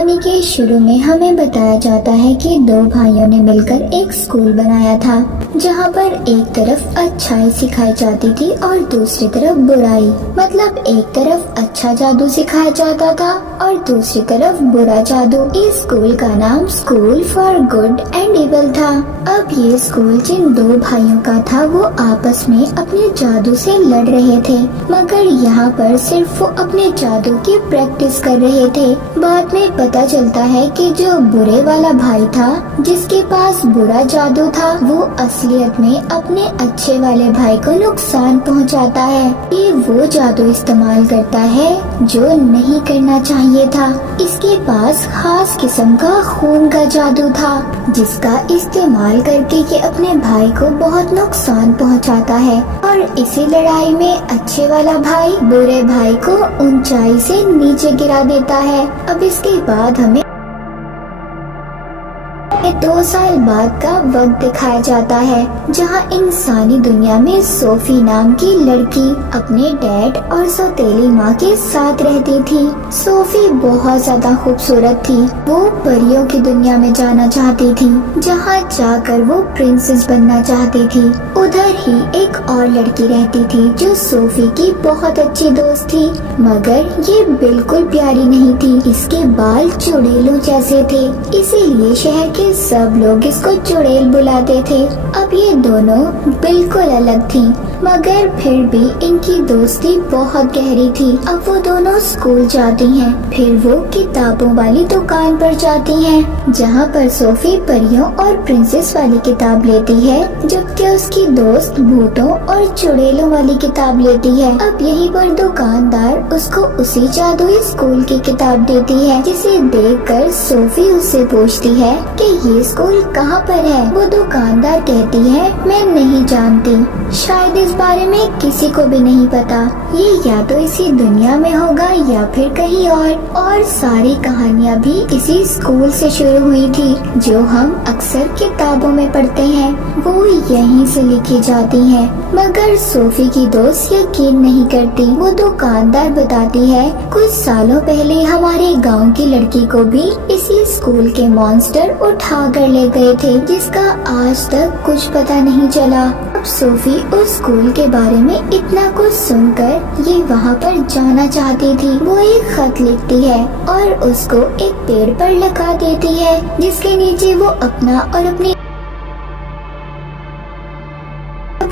कहानी के शुरू में हमें बताया जाता है कि दो भाइयों ने मिलकर एक स्कूल बनाया था, जहाँ पर एक तरफ अच्छाई सिखाई जाती थी और दूसरी तरफ बुराई। मतलब एक तरफ अच्छा जादू सिखाया जाता था और दूसरी तरफ बुरा जादू। इस स्कूल का नाम school for good and evil था। अब ये स्कूल जिन दो भाइयों का था वो आपस में अपने जादू से लड़ रहे थे, मगर यहाँ पर सिर्फ वो अपने जादू की प्रैक्टिस कर रहे थे। बाद में पता चलता है कि जो बुरे वाला भाई था, जिसके पास बुरा जादू था, वो असलियत में अपने अच्छे वाले भाई को नुकसान पहुंचाता है। ये वो जादू इस्तेमाल करता है जो नहीं करना चाहिए था। इसके पास खास किस्म का खून का जादू था, जिसका इस्तेमाल करके ये अपने भाई को बहुत नुकसान पहुंचाता है। और इसी लड़ाई में अच्छे वाला भाई बुरे भाई को ऊंचाई से नीचे गिरा देता है। अब इसके बाद हमें 2 साल बाद का वक्त दिखाया जाता है, जहां इंसानी दुनिया में सोफी नाम की लड़की अपने डैड और सौतेली माँ के साथ रहती थी। सोफी बहुत ज्यादा खूबसूरत थी। वो परियों की दुनिया में जाना चाहती थी, जहां जाकर वो प्रिंसेस बनना चाहती थी। उधर ही एक और लड़की रहती थी जो सोफी की बहुत अच्छी दोस्त थी, मगर ये बिल्कुल प्यारी नहीं थी। इसके बाल चुड़ैलों जैसे थे, इसीलिए शहर के सब लोग इसको चुड़ैल बुलाते थे। अब ये दोनों बिल्कुल अलग थी, मगर फिर भी इनकी दोस्ती बहुत गहरी थी। अब वो दोनों स्कूल जाती हैं, फिर वो किताबों वाली दुकान पर जाती हैं, जहाँ पर सोफी परियों और प्रिंसेस वाली किताब लेती है, जबकि उसकी दोस्त भूतों और चुड़ैलों वाली किताब लेती है। अब यहीं पर दुकानदार उसको उसी जादुई स्कूल की किताब देती है, जिसे देखकर सोफी उससे पूछती है कि ये स्कूल कहाँ पर है। वो दुकानदार कहती है, मैं नहीं जानती, शायद इस बारे में किसी को भी नहीं पता। ये या तो इसी दुनिया में होगा या फिर कहीं और सारी कहानियाँ भी इसी स्कूल से शुरू हुई थी, जो हम अक्सर किताबों में पढ़ते हैं। वो यहीं से लिखी जाती हैं, मगर सोफी की दोस्त यकीन नहीं करती। वो दुकानदार बताती है, कुछ सालों पहले हमारे गांव की लड़की को भी इसी स्कूल के मॉन्स्टर उठा कर ले गए थे, जिसका आज तक कुछ पता नहीं चला। अब सोफी उस स्कूल के बारे में इतना कुछ सुनकर ये वहाँ पर जाना चाहती थी। वो एक खत लिखती है और उसको एक पेड़ पर लगा देती है, जिसके नीचे वो अपना और अपनी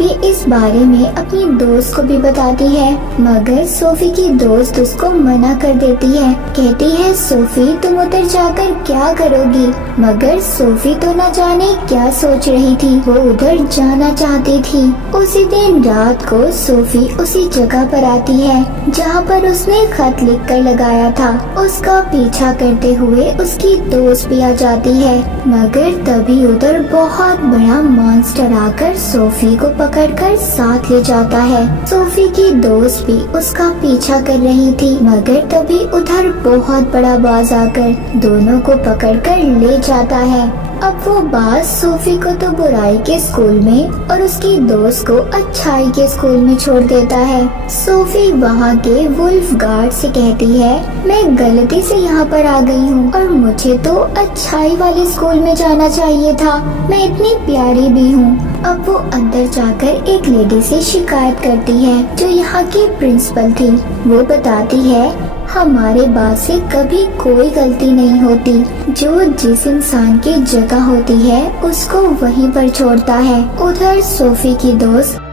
ये इस बारे में अपनी दोस्त को भी बताती है, मगर सोफी की दोस्त उसको मना कर देती है। कहती है, सोफी तुम उधर जाकर क्या करोगी। मगर सोफी तो न जाने क्या सोच रही थी, वो उधर जाना चाहती थी। उसी दिन रात को सोफी उसी जगह पर आती है जहाँ पर उसने खत लिख कर लगाया था। उसका पीछा करते हुए उसकी दोस्त भी आ जाती है, मगर तभी उधर बहुत बड़ा मॉन्स्टर आकर सोफी को पकड़कर साथ ले जाता है। सोफी की दोस्त भी उसका पीछा कर रही थी, मगर तभी उधर बहुत बड़ा बाज आकर दोनों को पकड़कर ले जाता है। अब वो बाज सोफी को तो बुराई के स्कूल में और उसकी दोस्त को अच्छाई के स्कूल में छोड़ देता है। सोफी वहाँ के वुल्फ गार्ड से कहती है, मैं गलती से यहाँ पर आ गई हूँ और मुझे तो अच्छाई वाले स्कूल में जाना चाहिए था, मैं इतनी प्यारी भी हूँ। अब वो अंदर जाकर एक लेडी से शिकायत करती है, जो यहाँ की प्रिंसिपल थी। वो बताती है, हमारे बाद से कभी कोई गलती नहीं होती, जो जिस इंसान की जगह होती है उसको वहीं पर छोड़ता है। उधर सोफी की दोस्त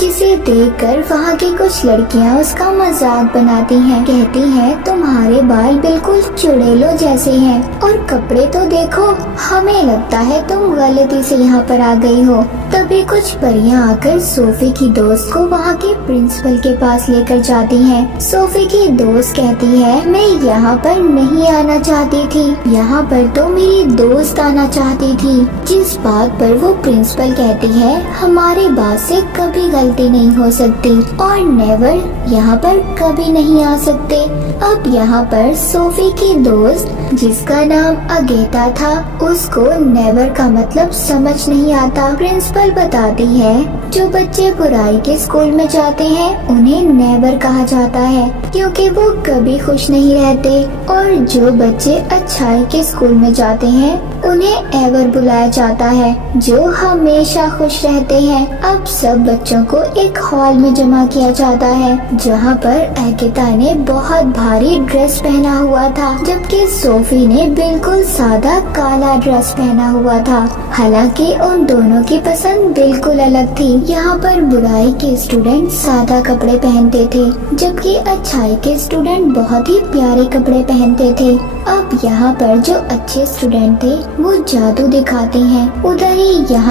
जिसे देखकर वहाँ की कुछ लड़कियाँ उसका मजाक बनाती हैं। कहती हैं, तुम्हारे बाल बिल्कुल चुड़ैलों जैसे हैं और कपड़े तो देखो, हमें लगता है तुम गलती से यहाँ पर आ गई हो। तभी कुछ परियां आकर सोफी की दोस्त को वहाँ के प्रिंसिपल के पास लेकर जाती हैं। सोफी की दोस्त कहती है, मैं यहाँ पर नहीं आना चाहती थी, यहाँ पर तो मेरी दोस्त आना चाहती थी। जिस बात पर वो प्रिंसिपल कहती है, हमारे बाद से कभी गलती नहीं हो सकती और नेवर यहाँ पर कभी नहीं आ सकते। अब यहाँ पर सोफी की दोस्त जिसका नाम अगेता था, उसको नेवर का मतलब समझ नहीं आता। प्रिंसिपल बताती है जो बच्चे बुराई के स्कूल में जाते हैं उन्हें नेवर कहा जाता है क्योंकि वो कभी खुश नहीं रहते, और जो बच्चे अच्छाई के स्कूल में जाते हैं उन्हें एवर बुलाया जाता है जो हमेशा खुश रहते हैं। अब सब बच्चों को एक हॉल में जमा किया जाता है जहाँ पर अगेता ने बहुत भारी ड्रेस पहना हुआ था, जबकि सोफी ने बिल्कुल सादा काला ड्रेस पहना हुआ था। हालांकि उन दोनों की पसंद बिल्कुल अलग थी। यहाँ पर बुराई के स्टूडेंट सादा कपड़े पहनते थे, जबकि अच्छाई के स्टूडेंट बहुत ही प्यारे कपड़े पहनते थे। अब यहाँ पर जो अच्छे स्टूडेंट थे वो जादू दिखाते हैं, उधर ही यहाँ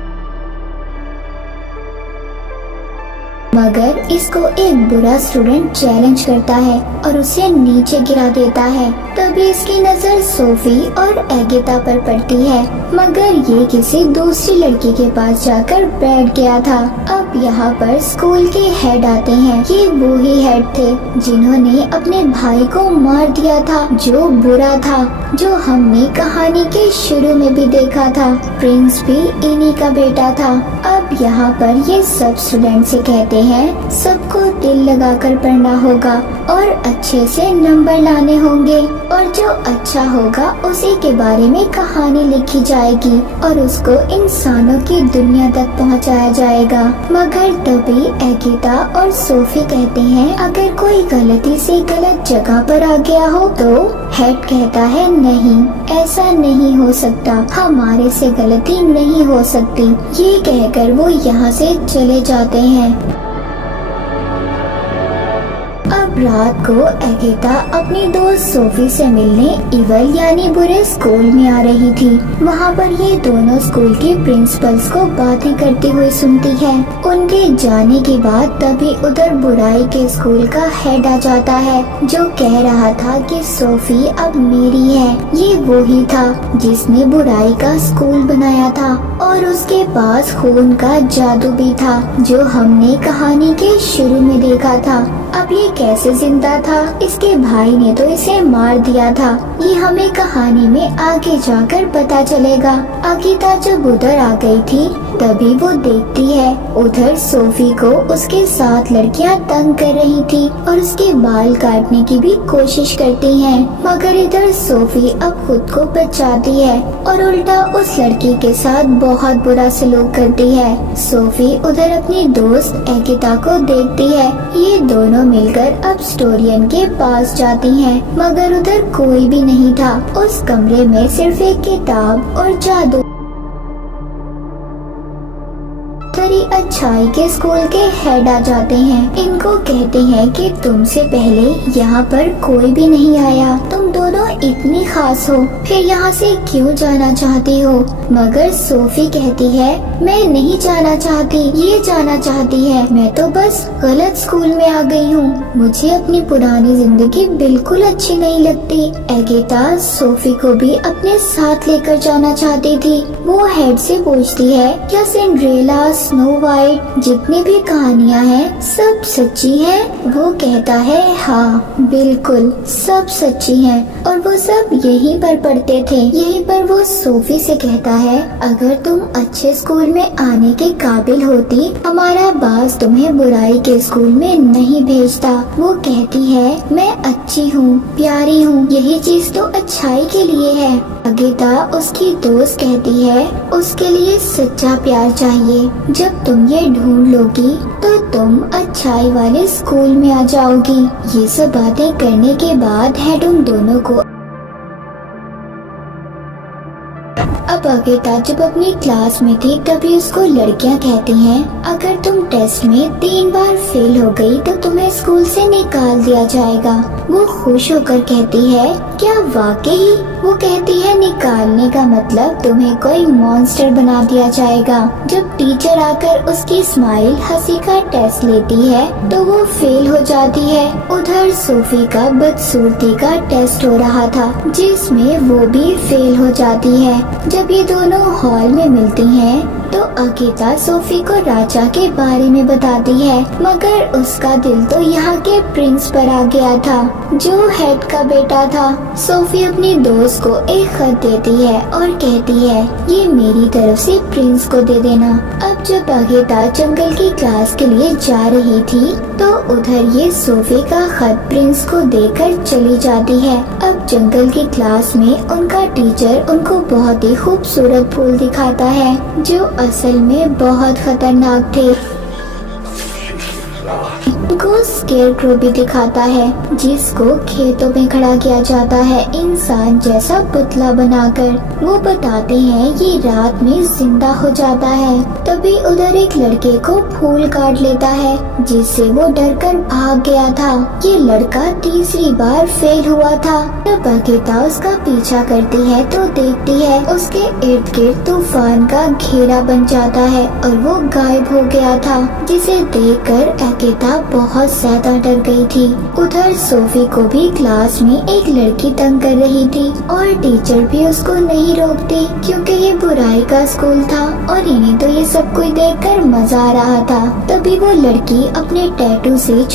मगर इसको एक बुरा स्टूडेंट चैलेंज करता है और उसे नीचे गिरा देता है। तभी इसकी नजर सोफी और अगेता पर पड़ती है, मगर ये किसी दूसरी लड़की के पास जाकर बैठ गया था। अब यहाँ पर स्कूल के हेड आते हैं। ये वो ही हेड थे जिन्होंने अपने भाई को मार दिया था, जो बुरा था, जो हमने कहानी के शुरू में भी देखा था। प्रिंस भी इन्हीं का बेटा था। अब यहाँ पर ये सब स्टूडेंट से कहते हैं सबको दिल लगाकर पढ़ना होगा और अच्छे से नंबर लाने होंगे, और जो अच्छा होगा उसी के बारे में कहानी लिखी जाएगी और उसको इंसानों की दुनिया तक पहुंचाया जाएगा। मगर तभी अगेता और सोफी कहते हैं अगर कोई गलती से गलत जगह पर आ गया हो तो हेड कहता है नहीं, ऐसा नहीं हो सकता, हमारे से गलती नहीं हो सकती। ये कहकर वो यहाँ से चले जाते हैं। अब रात को अगेता अपनी दोस्त सोफी से मिलने इवल यानी बुरे स्कूल में आ रही थी। वहाँ पर ये दोनों स्कूल के प्रिंसिपल्स को बातें करते हुए सुनती है। उनके जाने के बाद तभी उधर बुराई के स्कूल का हेड आ जाता है जो कह रहा था कि सोफी अब मेरी है। ये वो ही था जिसने बुराई का स्कूल बनाया था और उसके पास खून का जादू भी था जो हमने कहानी के शुरू में देखा था। अब ये कैसे जिंदा था? इसके भाई ने तो इसे मार दिया था। ये हमें कहानी में आगे जाकर पता चलेगा। अगेता जब उधर आ गई थी तभी वो देखती है उधर सोफी को उसके साथ लड़कियां तंग कर रही थी और उसके बाल काटने की भी कोशिश करती हैं, मगर इधर सोफी अब खुद को बचाती है और उल्टा उस लड़की के साथ बहुत बुरा सलूक करती है। सोफी उधर अपनी दोस्त अगेता को देखती है। ये दोनों मिलकर अब स्टोरियन के पास जाती हैं, मगर उधर कोई भी नहीं था। उस कमरे में सिर्फ एक किताब और जादू। तरी अच्छाई के स्कूल के हेड आ जाते हैं। इनको कहते हैं कि तुमसे पहले यहाँ पर कोई भी नहीं आया, तुम दोनों इतनी खास हो, फिर यहाँ से क्यों जाना चाहती हो? मगर सोफी कहती है मैं नहीं जाना चाहती, ये जाना चाहती है। मैं तो बस गलत स्कूल में आ गई हूँ, मुझे अपनी पुरानी जिंदगी बिल्कुल अच्छी नहीं लगती। अगेता सोफी को भी अपने साथ लेकर जाना चाहती थी। वो हेड से पूछती है क्या सिंड्रेला, स्नो वाइट, जितनी भी कहानियाँ हैं सब सच्ची हैं? वो कहता है हाँ बिल्कुल सब सच्ची हैं और वो सब यहीं पर पढ़ते थे। यहीं पर वो सोफी से कहता है अगर तुम अच्छे स्कूल में आने के काबिल होती हमारा बास तुम्हें बुराई के स्कूल में नहीं भेजता। वो कहती है मैं अच्छी हूँ, प्यारी हूँ, यही चीज तो अच्छाई के लिए है। अगेता उसकी दोस्त कहती है उसके लिए सच्चा प्यार चाहिए, जब तुम ये ढूंढ लोगी तो तुम अच्छाई वाले स्कूल में आ जाओगी। ये सब बातें करने के बाद हेड उन दोनों को अब अगेता जब अपनी क्लास में थी तभी उसको लड़कियां कहती हैं अगर तुम टेस्ट में 3 बार फेल हो गई तो तुम्हें स्कूल से निकाल दिया जाएगा। वो खुश होकर कहती है क्या वाकई? वो कहती है निकालने का मतलब तुम्हें कोई मॉन्स्टर बना दिया जाएगा। जब टीचर आकर उसकी स्माइल हंसी का टेस्ट लेती है तो वो फेल हो जाती है। उधर सोफी का बदसूरती का टेस्ट हो रहा था जिसमें वो भी फेल हो जाती है। जब ये दोनों हॉल में मिलती हैं तो अगेता सोफी को राजा के बारे में बताती है, मगर उसका दिल तो यहाँ के प्रिंस पर आ गया था जो हेड का बेटा था। सोफी अपनी दोस्त को एक खत देती है और कहती है ये मेरी तरफ से प्रिंस को दे देना। अब जब अगेता जंगल की क्लास के लिए जा रही थी तो उधर ये सोफी का खत प्रिंस को देकर चली जाती है। अब जंगल की क्लास में उनका टीचर उनको बहुत ही खूबसूरत फूल दिखाता है जो असल में बहुत खतरनाक थे। उनको स्केरक्रो भी दिखाता है जिसको खेतों में खड़ा किया जाता है इंसान जैसा पुतला बनाकर। वो बताते हैं ये रात में जिंदा हो जाता है। तभी उधर एक लड़के को फूल काट लेता है जिससे वो डरकर भाग गया था। ये लड़का तीसरी बार फेल हुआ था। जब अगेता उसका पीछा करती है तो देखती है उसके इर्द गिर्द तूफान का घेरा बन जाता है और वो गायब हो गया था, जिसे देखकर अगेता बहुत ज्यादा डर गई थी। उधर सोफी को भी क्लास में एक लड़की तंग कर रही थी और टीचर भी उसको नहीं रोकती क्योंकि ये बुराई का स्कूल था और इन्हें तो ये सब कोई देखकर मजा आ रहा था। तभी वो लड़की अपने टैटू से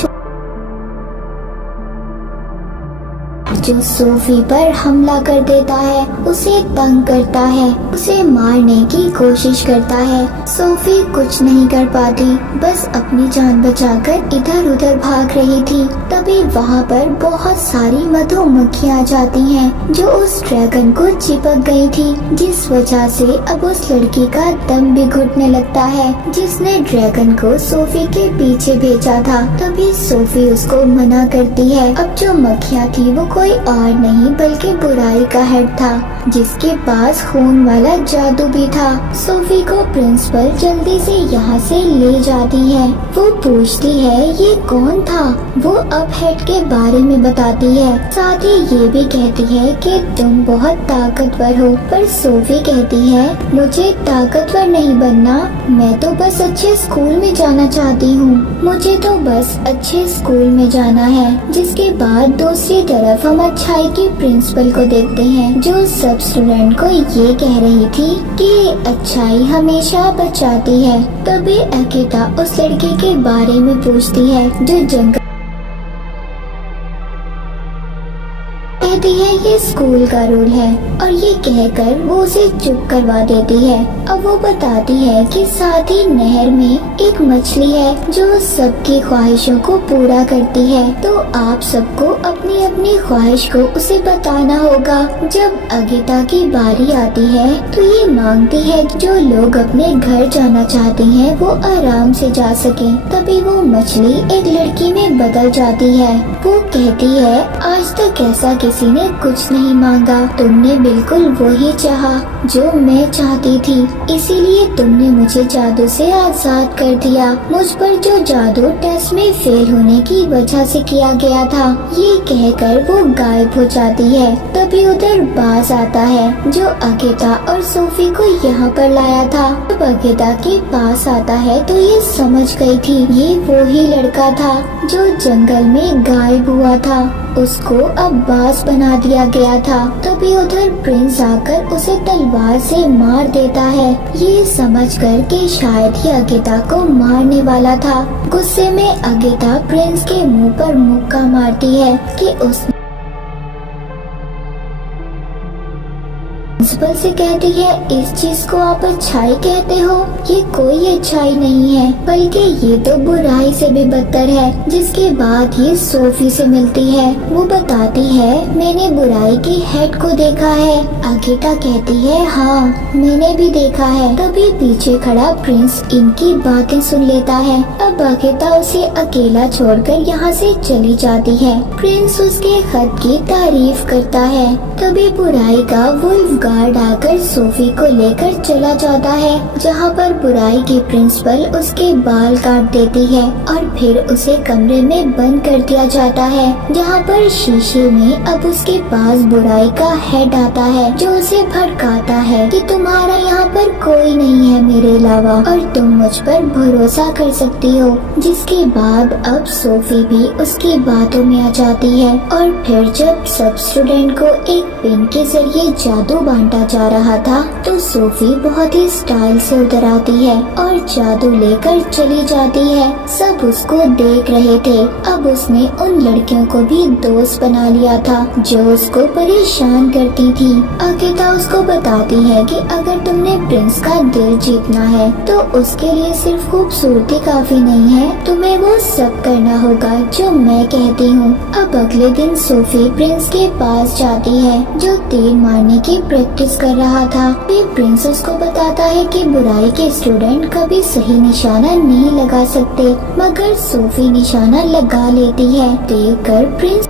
जो सोफी पर हमला कर देता है, उसे तंग करता है, उसे मारने की कोशिश करता है। सोफी कुछ नहीं कर पाती, बस अपनी जान बचाकर इधर उधर भाग रही थी। तभी वहाँ पर बहुत सारी मधुमक्खियाँ जाती हैं जो उस ड्रैगन को चिपक गई थी, जिस वजह से अब उस लड़की का दम भी घुटने लगता है जिसने ड्रैगन को सोफी के पीछे भेजा था। तभी सोफी उसको मना करती है। अब जो मक्खियाँ थी वो कोई और नहीं बल्कि बुराई का हेड था जिसके पास खून वाला जादू भी था। सोफी को प्रिंसिपल जल्दी से यहाँ से ले जाती है। वो पूछती है ये कौन था। वो अब हेड के बारे में बताती है, साथ ही ये भी कहती है कि तुम बहुत ताकतवर हो। पर सोफी कहती है मुझे ताकतवर नहीं बनना, मैं तो बस अच्छे स्कूल में जाना चाहती हूँ, मुझे तो बस अच्छे स्कूल में जाना है। जिसके बाद दूसरी तरफ हम अच्छाई की प्रिंसिपल को देखते हैं जो सब स्टूडेंट को ये कह रही थी कि अच्छाई हमेशा बचाती है। तभी अगेता उस लड़के के बारे में पूछती है जो जंगल कहती है ये स्कूल का रूल है और ये कहकर वो उसे चुप करवा देती है। अब वो बताती है कि साथ ही नहर में एक मछली है जो सबकी ख्वाहिशों को पूरा करती है, तो आप सबको अपनी अपनी ख्वाहिश को उसे बताना होगा। जब अगेता की बारी आती है तो ये मांगती है जो लोग अपने घर जाना चाहते हैं वो आराम से जा सके। तभी वो मछली एक लड़की में बदल जाती है। वो कहती है आज तक ऐसा किसी ने कुछ नहीं मांगा, तुमने बिल्कुल वही चाहा जो मैं चाहती थी, इसीलिए तुमने मुझे जादू से आजाद कर दिया। मुझ पर जो जादू टेस्ट में फेल होने की वजह से किया गया था। ये कहकर वो गायब हो जाती है। तभी उधर बाज आता है जो अगेता और सोफी को यहाँ पर लाया था। जब अगेता के पास आता है तो ये समझ गई थी ये वो ही लड़का था जो जंगल में गायब हुआ था, उसको अब बाज बना दिया गया था। तभी उधर प्रिंस आकर उसे तलवार से मार देता है, ये समझकर कि शायद ही अगेता को मारने वाला था। गुस्से में अगेता प्रिंस के मुंह पर मुक्का मारती है कि उसने प्रिंसिपल से कहती है इस चीज को आप अच्छाई कहते हो, ये कोई अच्छाई नहीं है बल्कि ये तो बुराई से भी बदतर है। जिसके बाद ये सोफी से मिलती है। वो बताती है मैंने बुराई के हेड को देखा है। अगेता कहती है हाँ मैंने भी देखा है। तभी पीछे खड़ा प्रिंस इनकी बातें सुन लेता है। अब अगेता उसे अकेला छोड़कर यहाँ से चली जाती है। प्रिंस उसके खत की तारीफ करता है। तभी बुराई का वुल्फ गार्ड आकर सोफी को लेकर चला जाता है, जहाँ पर बुराई की प्रिंसिपल उसके बाल काट देती है और फिर उसे कमरे में बंद कर दिया जाता है, जहाँ पर शीशे में अब उसके पास बुराई का हेड आता है जो उसे भड़काता है कि तुम्हारा यहाँ पर कोई नहीं है मेरे अलावा और तुम मुझ पर भरोसा कर सकती हो। जिसके बाद अब सोफी भी उसकी बातों में आ जाती है और फिर जब सब स्टूडेंट को एक पेन के जरिए जादू घंटा जा रहा था तो सोफी बहुत ही स्टाइल से उतर आती है और जादू लेकर चली जाती है। सब उसको देख रहे थे। अब उसने उन लड़कियों को भी दोस्त बना लिया था जो उसको परेशान करती थी। अगिता उसको बताती है कि अगर तुमने प्रिंस का दिल जीतना है तो उसके लिए सिर्फ खूबसूरती काफी नहीं है, तुम्हें वो सब करना होगा जो मैं कहती हूँ। अब अगले दिन सोफी प्रिंस के पास जाती है जो तीर मारने की प्रैक्टिस कर रहा था। फिर प्रिंस उसको बताता है कि बुराई के स्टूडेंट कभी सही निशाना नहीं लगा सकते, मगर सोफी निशाना लगा लेती है। देखकर प्रिंस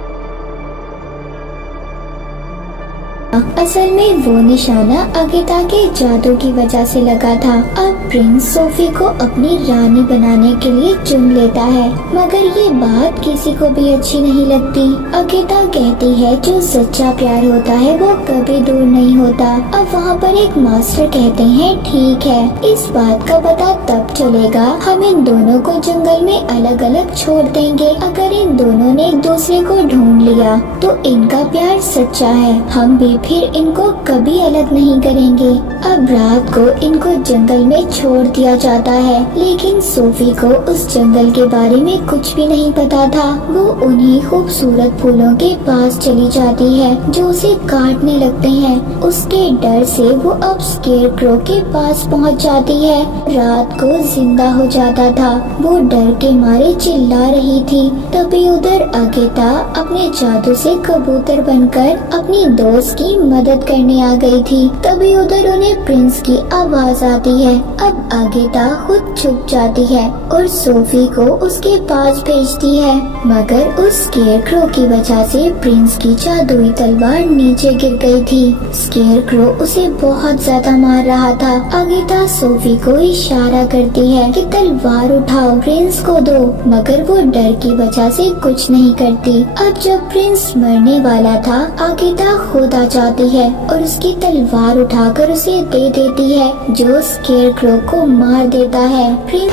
असल में वो निशाना अगिता के जादू की वजह से लगा था। अब प्रिंस सोफी को अपनी रानी बनाने के लिए चुन लेता है, मगर ये बात किसी को भी अच्छी नहीं लगती। अगिता कहती है जो सच्चा प्यार होता है वो कभी दूर नहीं होता। अब वहाँ पर एक मास्टर कहते हैं ठीक है, इस बात का पता तब चलेगा हम इन दोनों को जंगल में अलग अलग छोड़ देंगे। अगर इन दोनों ने एक दूसरे को ढूंढ लिया तो इनका प्यार सच्चा है, हम भी फिर इनको कभी अलग नहीं करेंगे। अब रात को इनको जंगल में छोड़ दिया जाता है, लेकिन सोफी को उस जंगल के बारे में कुछ भी नहीं पता था। वो उन्हीं खूबसूरत फूलों के पास चली जाती है जो उसे काटने लगते हैं। उसके डर से वो अब स्केरक्रो के पास पहुंच जाती है। रात को जिंदा हो जाता था, वो डर के मारे चिल्ला रही थी। तभी उधर अगिता अपने जादू से कबूतर बनकर अपनी दोस्त की मदद करने आ गई थी। तभी उधर उन्हें प्रिंस की आवाज आती है। अब अगिता खुद छुप जाती है और सोफी को उसके पास भेजती है, मगर उस स्केरक्रो की वजह से प्रिंस की जादुई तलवार नीचे गिर गई थी। स्केरक्रो उसे बहुत ज्यादा मार रहा था। अगिता सोफी को इशारा करती है कि तलवार उठाओ, प्रिंस को दो, मगर वो डर की वजह से कुछ नहीं करती। अब जब प्रिंस मरने वाला था, अगिता खुद आ जाती है और उसकी तलवार उठाकर उसे दे देती है जो स्केरक्रो को मार देता है। प्रिंस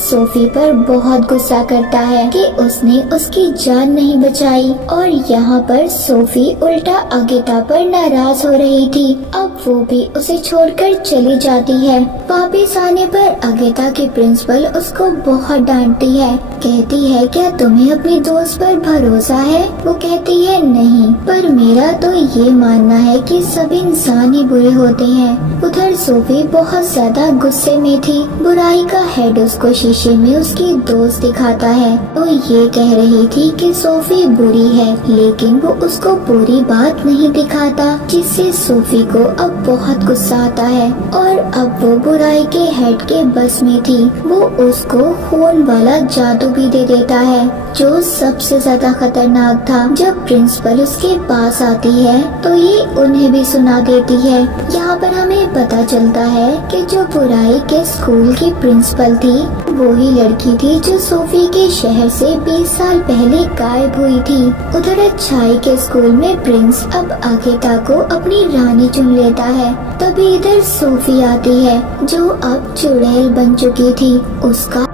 सोफी पर बहुत गुस्सा करता है कि उसने उसकी जान नहीं बचाई और यहाँ पर सोफी उल्टा अगिता पर नाराज हो रही थी। अब वो भी उसे छोड़कर चली जाती है। वापिस आने पर अगिता की प्रिंसिपल उसको बहुत डांटती है। कहती है क्या तुम्हें अपनी दोस्त पर भरोसा है? वो कहती है नहीं, पर मेरा तो ये मानना है कि सभी इंसान ही बुरे होते हैं। उधर सोफी बहुत ज्यादा गुस्से में थी। बुराई का हेड उसको शीशे में उसकी दोस्त दिखाता है तो ये कह रही थी कि सोफी बुरी है, लेकिन वो उसको बुरी बात नहीं दिखाता, जिससे सोफी को अब बहुत गुस्सा आता है और अब वो बुराई के हेड के बस में थी। वो उसको खून वाला जादू भी दे देता है जो सबसे ज्यादा खतरनाक था। जब प्रिंसिपल उसके पास आती है तो ये उन्हें भी सुना देती है। यहाँ पर हमें पता चलता है कि जो बुराई के स्कूल की प्रिंसिपल थी वही लड़की थी जो सोफी के शहर से 20 साल पहले गायब हुई थी। उधर अच्छाई के स्कूल में प्रिंस अब अगिता को अपनी रानी चुन लेता है। तभी इधर सोफी आती है जो अब चुड़ैल बन चुकी थी। उसका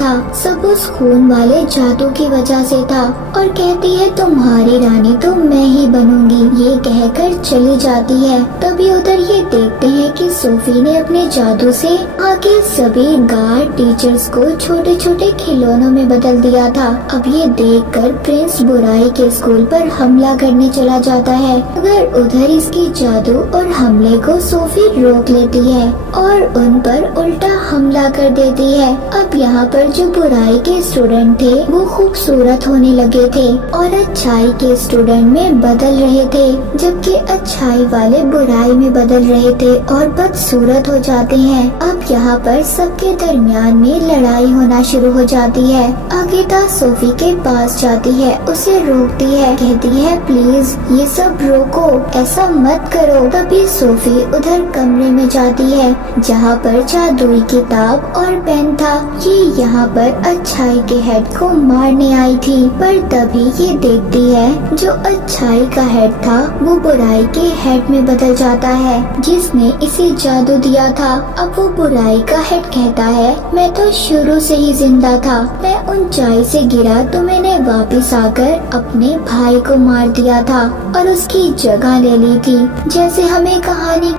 था सब उस खून वाले जादू की वजह से था और कहती है तुम्हारी रानी तो मैं ही बनूंगी। ये कहकर चली जाती है। तभी उधर ये देखते हैं कि सोफी ने अपने जादू से आगे सभी गार्ड टीचर्स को छोटे छोटे खिलौनों में बदल दिया था। अब ये देखकर प्रिंस बुराई के स्कूल पर हमला करने चला जाता है, मगर उधर इसकी जादू और हमले को सोफी रोक लेती है और उन पर उल्टा हमला कर देती है। अब यहाँ पर जो बुराई के स्टूडेंट थे वो खूबसूरत होने लगे थे और अच्छाई के स्टूडेंट में बदल रहे थे, जबकि अच्छाई वाले बुराई में बदल रहे थे और बदसूरत हो जाते हैं। अब यहाँ पर सबके दरमियान में लड़ाई होना शुरू हो जाती है। अगिता सोफी के पास जाती है, उसे रोकती है, कहती है प्लीज ये सब रोको, ऐसा मत करो। तभी सोफी उधर कमरे में जाती है जहाँ पर जादुई किताब और पेन था। ये यहाँ पर अच्छाई के हेड को मारने आई थी, पर तभी ये देखती है जो अच्छाई का हेड था वो बुराई के हेड में बदल जाता है जिसने इसे जादू दिया था। अब वो बुराई का हेड कहता है मैं तो शुरू से ही जिंदा था, मैं उन ऊंचाई से गिरा तो मैंने वापस आकर अपने भाई को मार दिया था और उसकी जगह ले ली थी, जैसे हमें कहानी।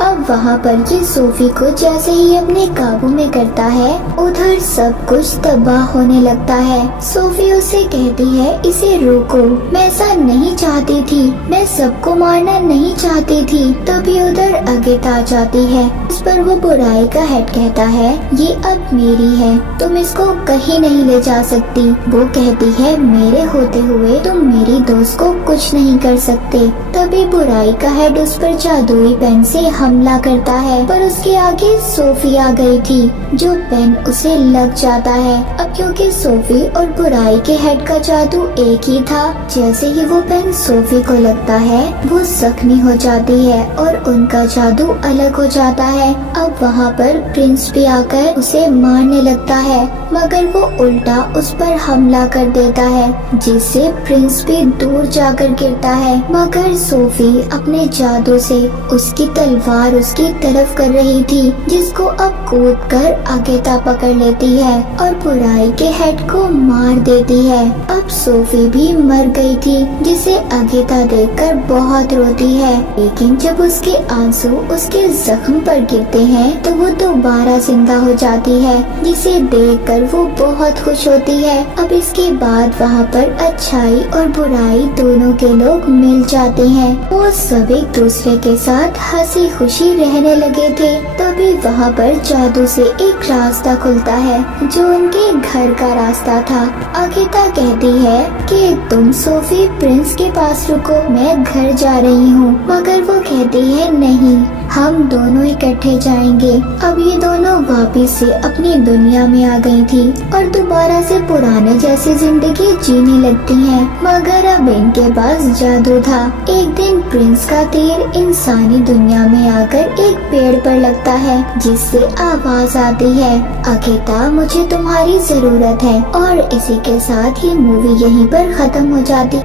अब वहाँ पर ये सोफी को जैसे ही अपने काबू में करता है, उधर सब कुछ तबाह होने लगता है। सोफी उसे कहती है इसे रोको, मैं ऐसा नहीं चाहती थी, मैं सबको मारना नहीं चाहती थी। तभी उधर अगेता आ जाती है। इस पर वो बुराई का हेड कहता है ये अब मेरी है, तुम इसको कहीं नहीं ले जा सकती। वो कहती है मेरे होते हुए तुम मेरी दोस्त को कुछ नहीं कर सकते। तभी बुराई का हेड उस पर जादुई पेन से हमला करता है, पर उसके आगे सोफी आ गई थी, जो पेन उसे लग जाता है। अब क्योंकि सोफी और बुराई के हेड का जादू एक ही था, जैसे ही वो पेन सोफी को लगता है वो जख्मी हो जाती है और उनका जादू अलग हो जाता है। अब वहाँ पर प्रिंस भी आकर उसे मारने लगता है, मगर वो उल्टा उस पर हमला कर देता है, जिससे प्रिंस भी दूर जाकर गिरता है। मगर सोफी अपने जादू से उसकी तलवार उसकी तरफ कर रही थी, जिसको अब कूद कर अगेता पकड़ लेती है और बुराई के हेड को मार देती है। अब सोफी भी मर गई थी, जिसे अगेता देखकर बहुत रोती है, लेकिन जब उसके आंसू उसके जख्म पर गिरते हैं तो वो दोबारा जिंदा हो जाती है, जिसे देखकर वो बहुत खुश होती है। अब इसके बाद वहाँ पर अच्छाई और बुराई दोनों के लोग मिल जाते हैं। वो सब एक दूसरे के साथ हंसी खुशी रहने लगे थे। तभी वहाँ पर जादू से एक रास्ता खुलता है, जो उनके घर का रास्ता था। अगेता कहती है कि तुम सोफी प्रिंस के पास रुको, मैं घर जा रही हूँ, मगर वो कहती है नहीं, हम दोनों इकट्ठे जाएंगे। अब ये दोनों वापिस से अपनी दुनिया में आ गई थी और दोबारा से पुराने जैसी जिंदगी जीने लगती हैं। मगर अब इनके पास जादू था। एक दिन प्रिंस का तीर इंसानी दुनिया में आकर एक पेड़ पर लगता है, जिससे आवाज आती है अगेता मुझे तुम्हारी जरूरत है। और इसी के साथ ये मूवी यहीं पर खत्म हो जाती।